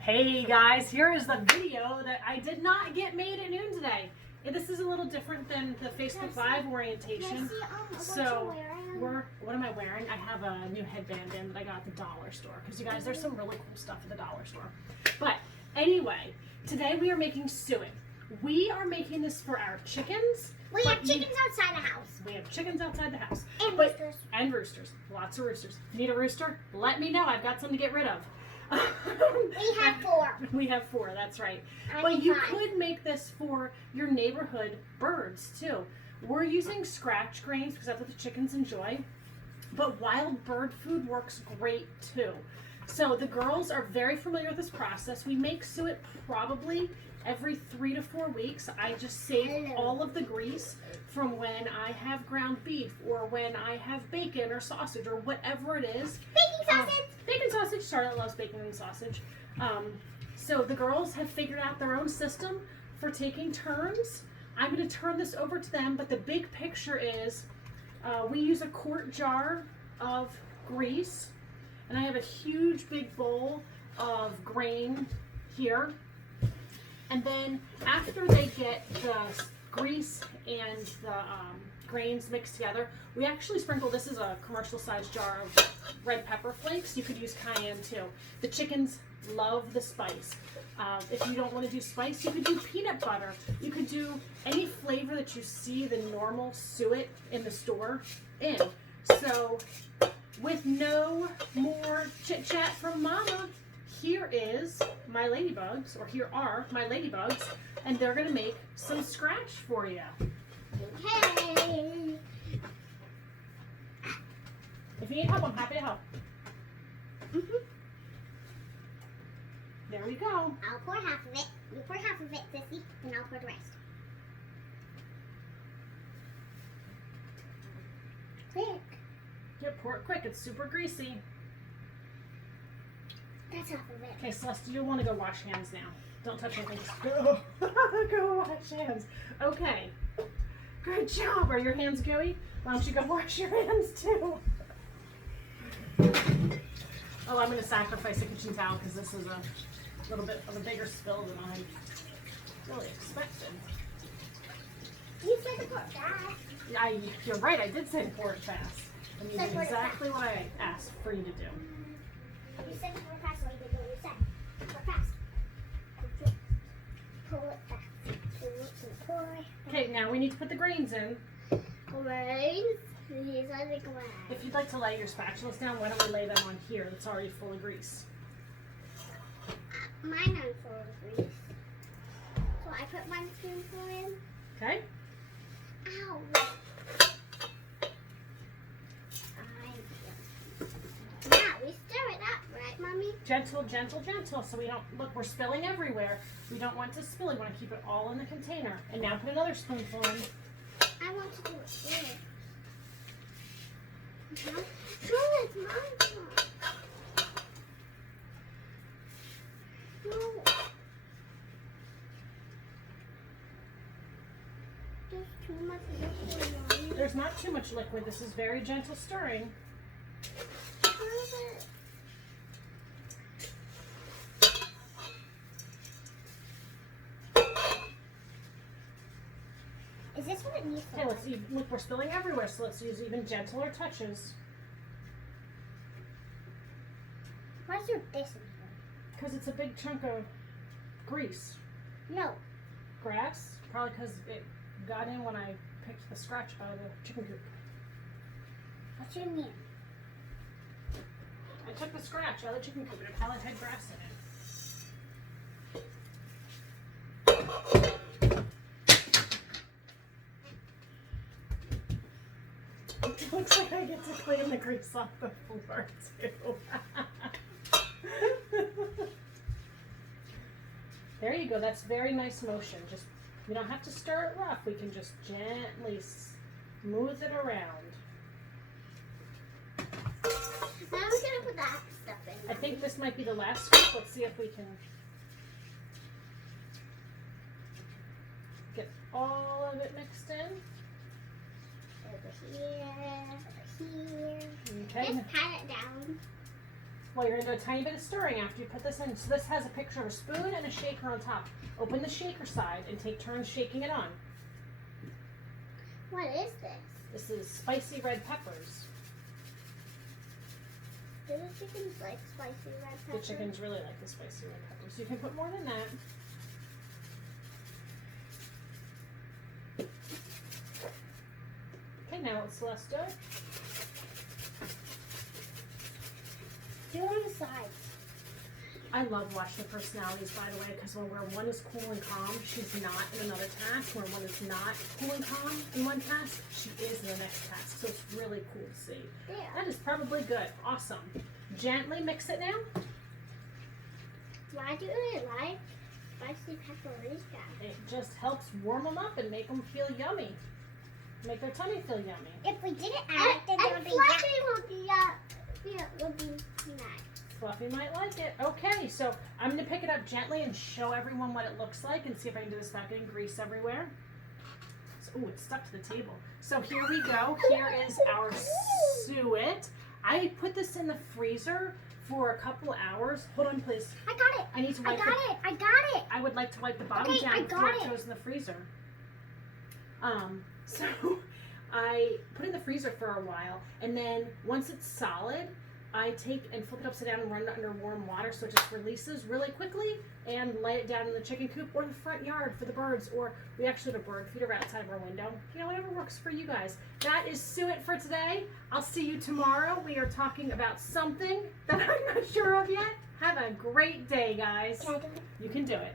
Hey guys, here is the video that I did not get made at noon today. This is a little different than the Facebook Live orientation. So, what am I wearing? I have a new headband in that I got at the dollar store. Because you guys, there's some really cool stuff at the dollar store. But anyway, today we are making suet. We are making this for our chickens. We have chickens outside the house. We have chickens outside the house. And roosters. And roosters. Lots of roosters. Need a rooster? Let me know. I've got some to get rid of. We have 4. We have 4, that's right. I But need you 5. could make this for your neighborhood birds too. We're using scratch grains because that's what the chickens enjoy. But wild bird food works great too. So the girls are very familiar with this process. We make suet probably every 3 to 4 weeks. I just save all of the grease from when I have ground beef or when I have bacon or sausage or whatever it is. Bacon sausage! Bacon sausage. Charlotte loves bacon and sausage. So the girls have figured out their own system for taking turns. I'm going to turn this over to them, but the big picture is we use a quart jar of grease, and I have a huge big bowl of grain here. And then after they get the grease and the grains mixed together, we actually sprinkle, this is a commercial sized jar of red pepper flakes. You could use cayenne too. The chickens love the spice. If you don't want to do spice, you could do peanut butter. You could do any flavor that you see the normal suet in the store in. So with no more chit chat from Mama, here is my ladybugs, or here are my ladybugs, and they're gonna make some scratch for you. Hey! If you need help, I'm happy to help. Mm-hmm. There we go. I'll pour half of it. You pour half of it, Sissy, and I'll pour the rest. Quick. Yeah, pour it quick. It's super greasy. That's half of it. Okay, Celeste, you'll want to go wash hands now. Don't touch anything. Just go. Go wash hands. Okay. Good job. Are your hands gooey? Why don't you go wash your hands too? Oh, I'm going to sacrifice a kitchen towel because this is a little bit of a bigger spill than I really expected. You said to pour it fast. You're right. I did say to pour it fast. I mean, Said pour it exactly what I asked for you to do. You said to pour it fast, so you did what you said. Pour it fast. Pour it fast. Pour it. Okay, now we need to put the grains in. Grains. These are the grains. If you'd like to lay your spatulas down, why don't we lay them on here? It's already full of grease. Mine are full of grease. So I put one spoonful in. Okay? Ow. Now we stir it up, right, Mommy? Gentle, gentle, gentle. So we don't, look, we're spilling everywhere. We don't want to spill. We want to keep it all in the container. And now put another spoonful in. I want to do it here. No, it's my turn. No. There's too much liquid, Mommy. There's not too much liquid. This is very gentle stirring. Where is it? Is this what it needs for? Okay, let's see. Look, we're spilling everywhere, so let's use even gentler touches. Why is there this in here? Because it's a big chunk of grease. No. Grass? Probably because it got in when I picked the scratch out of the chicken coop. What do you mean? I took the scratch out of the chicken coop and it probably had grass in it. It looks like I get to clean the grease off the floor too. There you go. That's very nice motion. Just, you don't have to stir it rough. We can just gently smooth it around. Now we're gonna put that stuff in. I think this might be the last scoop. Let's see if we can get all of it mixed in. Over here, over here. Okay. Just pat it down. Well, you're going to do a tiny bit of stirring after you put this in. So this has a picture of a spoon and a shaker on top. Open the shaker side and take turns shaking it on. What is this? This is spicy red peppers. Do the chickens like spicy red The peppers? chickens really like the spicy red peppers. You can put more than that. Okay, now what Celeste do? Do it on the sides. I love watching the personalities, by the way, because where one is cool and calm, she's not in another task. Where one is not cool and calm in one task, she is in the next task. So it's really cool to see. There. That is probably good. Awesome. Gently mix it now. Why do we like spicy paprika? It just helps warm them up and make them feel yummy. Make their tummy feel yummy. If we didn't add it, then it would be would be nice. Fluffy might like it. Okay, so I'm going to pick it up gently and show everyone what it looks like and see if I can do this without getting grease everywhere. So, ooh, it's stuck to the table. So here we go. Here is our suet. I put this in the freezer for a couple hours. Hold on, please. I got it. I need to I wipe got it. I would like to wipe the bottom Okay, I down before got it it. goes in the freezer. So I put it in the freezer for a while, and then once it's solid, I take and flip it upside down and run it under warm water so it just releases really quickly, and lay it down in the chicken coop or the front yard for the birds, or we actually have a bird feeder outside of our window. You know, whatever works for you guys. That is Suet for today. I'll see you tomorrow. We are talking about something that I'm not sure of yet. Have a great day, guys. Can I do it? You can do it.